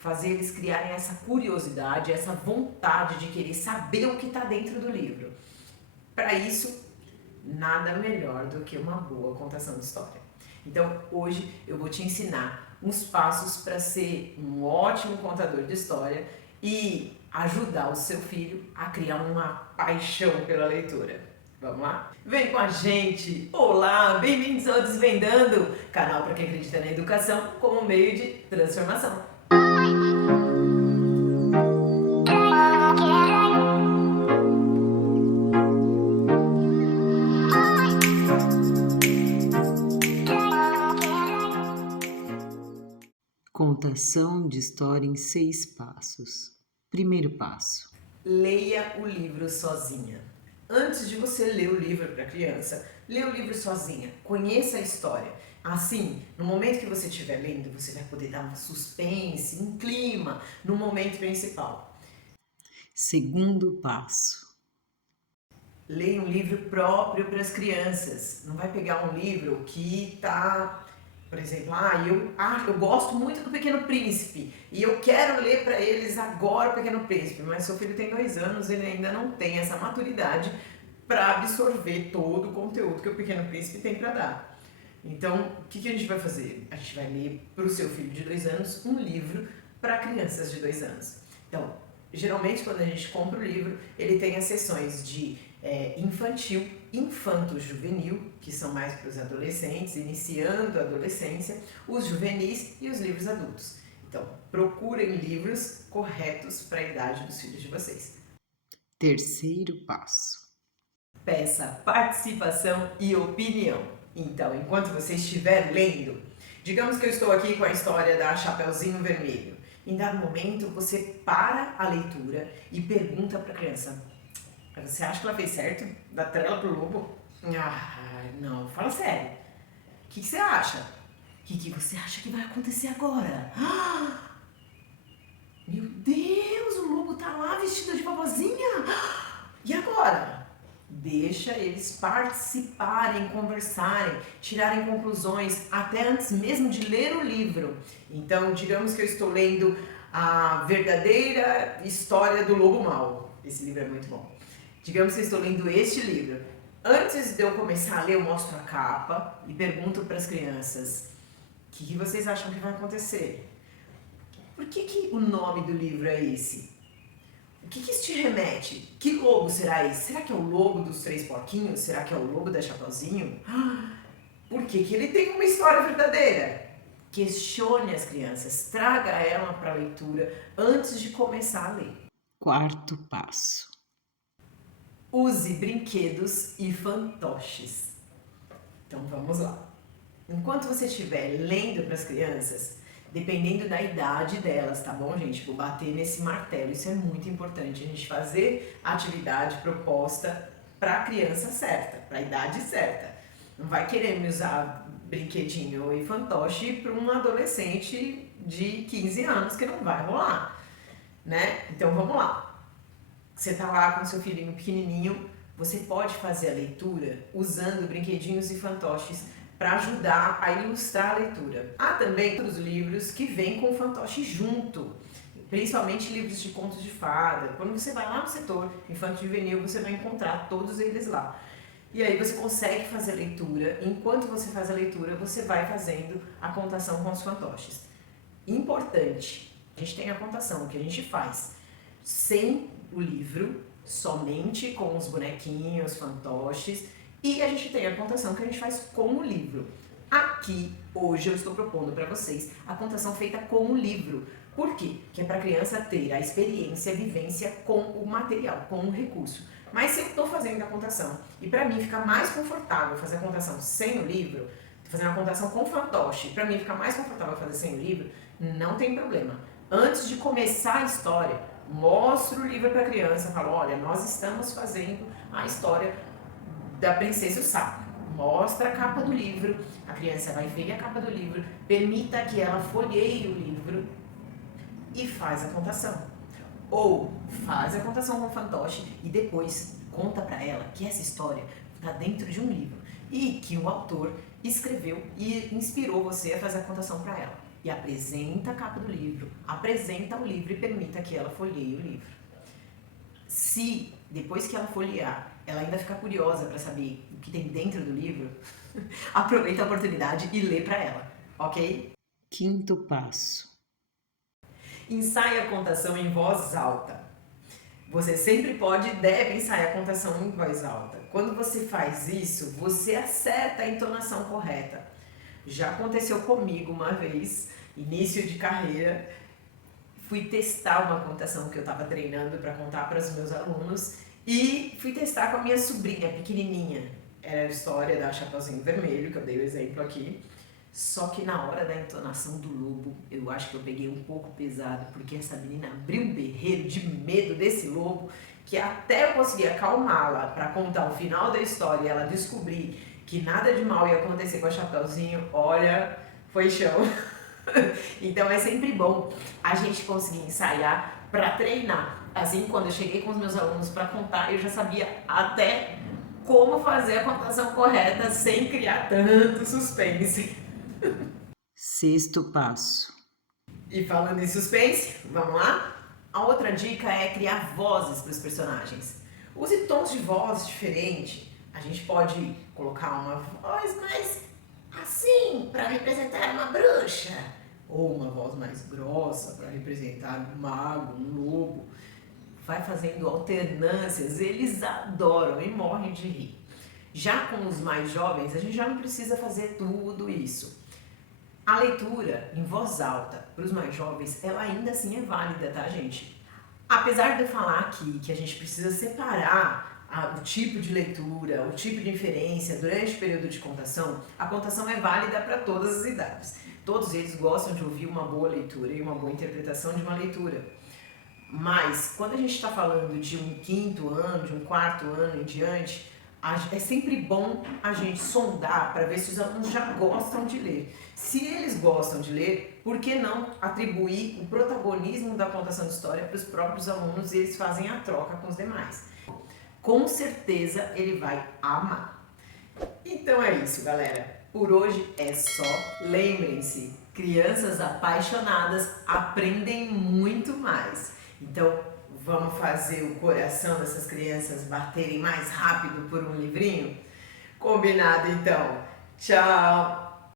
fazer eles criarem essa curiosidade, essa vontade de querer saber o que está dentro do livro. Para isso, nada melhor do que uma boa contação de história. Então, hoje eu vou te ensinar uns passos para ser um ótimo contador de história e ajudar o seu filho a criar uma paixão pela leitura. Vamos lá? Vem com a gente! Olá, bem-vindos ao Desvendando, canal para quem acredita na educação como meio de transformação. Contação de história em 6 passos. Primeiro passo. Leia o livro sozinha. Antes de você ler o livro para a criança, lê o livro sozinha. Conheça a história. Assim, no momento que você estiver lendo, você vai poder dar um suspense, um clima no momento principal. Segundo passo. Leia um livro próprio para as crianças. Não vai pegar um livro que está... Por exemplo, eu gosto muito do Pequeno Príncipe e eu quero ler para eles agora o Pequeno Príncipe, mas seu filho tem 2 anos, ele ainda não tem essa maturidade para absorver todo o conteúdo que o Pequeno Príncipe tem para dar. Então, o que a gente vai fazer? A gente vai ler para o seu filho de 2 anos um livro para crianças de 2 anos. Então, geralmente quando a gente compra o livro, ele tem as seções de infantil, infanto-juvenil, que são mais para os adolescentes, iniciando a adolescência, os juvenis e os livros adultos. Então, procurem livros corretos para a idade dos filhos de vocês. Terceiro passo. Peça participação e opinião. Então, enquanto você estiver lendo, digamos que eu estou aqui com a história da Chapeuzinho Vermelho. Em dado momento, você para a leitura e pergunta para a criança: você acha que ela fez certo? Da trela pro lobo? Ah, não, fala sério. O que você acha? O que você acha que vai acontecer agora? Ah, meu Deus, o lobo tá lá vestido de vovozinha? E agora? Deixa eles participarem, conversarem, tirarem conclusões, até antes mesmo de ler o livro. Então, digamos que eu estou lendo A Verdadeira História do Lobo Mau. Esse livro é muito bom. Digamos que eu estou lendo este livro. Antes de eu começar a ler, eu mostro a capa e pergunto para as crianças: o que vocês acham que vai acontecer? Por que o nome do livro é esse? O que isso te remete? Que lobo será esse? Será que é o lobo dos 3 porquinhos? Será que é o lobo da Chapeuzinho? Por que ele tem uma história verdadeira? Questione as crianças, traga ela para a leitura antes de começar a ler. Quarto passo. Use brinquedos e fantoches. Então vamos lá. Enquanto você estiver lendo para as crianças, dependendo da idade delas, tá bom, gente? Vou bater nesse martelo, isso é muito importante. A gente fazer a atividade proposta para a criança certa, para a idade certa. Não vai querer me usar brinquedinho e fantoche para um adolescente de 15 anos, que não vai rolar, né? Então vamos lá. Você está lá com seu filhinho pequenininho, você pode fazer a leitura usando brinquedinhos e fantoches para ajudar a ilustrar a leitura. Há também outros livros que vêm com fantoche junto, principalmente livros de contos de fada. Quando você vai lá no setor infanto-juvenil, você vai encontrar todos eles lá. E aí você consegue fazer a leitura. Enquanto você faz a leitura, você vai fazendo a contação com os fantoches. Importante, a gente tem a contação, o que a gente faz sem o livro, somente com os bonequinhos, fantoches, e a gente tem a contação que a gente faz com o livro. Aqui, hoje, eu estou propondo para vocês a contação feita com o livro. Por quê? Que é para a criança ter a experiência, a vivência com o material, com o recurso. Mas se eu estou fazendo a contação e para mim fica mais confortável fazer a contação sem o livro, fazer uma contação com fantoche, para mim fica mais confortável fazer sem o livro, não tem problema. Antes de começar a história, mostra o livro para a criança, fala: olha, nós estamos fazendo a história da Princesa e o Sapo. Mostra a capa do livro, a criança vai ver a capa do livro, permita que ela folheie o livro e faz a contação. Ou faz a contação com fantoche e depois conta para ela que essa história está dentro de um livro e que o autor escreveu e inspirou você a fazer a contação para ela. e apresenta a capa do livro, apresenta o livro e permita que ela folheie o livro. Se depois que ela folhear, ela ainda ficar curiosa para saber o que tem dentro do livro, aproveita a oportunidade e lê para ela, ok? Quinto passo. Ensaie a contação em voz alta. Você sempre pode e deve ensaiar a contação em voz alta. Quando você faz isso, você acerta a entonação correta. Já aconteceu comigo uma vez, início de carreira, fui testar uma contação que eu estava treinando para contar para os meus alunos e fui testar com a minha sobrinha pequenininha. Era a história da Chapeuzinho Vermelho, que eu dei o exemplo aqui. Só que na hora da entonação do lobo, eu acho que eu peguei um pouco pesado, porque essa menina abriu um berreiro de medo desse lobo, que até eu conseguir acalmá-la para contar o final da história e ela descobrir que nada de mal ia acontecer com a Chapeuzinho, olha, foi chão. Então é sempre bom a gente conseguir ensaiar para treinar. Assim, quando eu cheguei com os meus alunos para contar, eu já sabia até como fazer a contação correta sem criar tanto suspense. Sexto passo. E falando em suspense, vamos lá? A outra dica é criar vozes para os personagens. Use tons de voz diferentes. A gente pode colocar uma voz mais assim para representar uma bruxa, ou uma voz mais grossa para representar um mago, um lobo. Vai fazendo alternâncias, eles adoram e morrem de rir. Já com os mais jovens, a gente já não precisa fazer tudo isso. A leitura em voz alta para os mais jovens, ela ainda assim é válida, tá, gente? Apesar de eu falar aqui que a gente precisa separar o tipo de leitura, o tipo de inferência durante o período de contação, a contação é válida para todas as idades. Todos eles gostam de ouvir uma boa leitura e uma boa interpretação de uma leitura. Mas, quando a gente está falando de um quinto ano, de um quarto ano em diante, é sempre bom a gente sondar para ver se os alunos já gostam de ler. Se eles gostam de ler, por que não atribuir o protagonismo da contação de história para os próprios alunos e eles fazem a troca com os demais? Com certeza ele vai amar. Então é isso, galera. Por hoje é só. Lembrem-se, crianças apaixonadas aprendem muito mais. Então, vamos fazer o coração dessas crianças baterem mais rápido por um livrinho? Combinado, então. Tchau!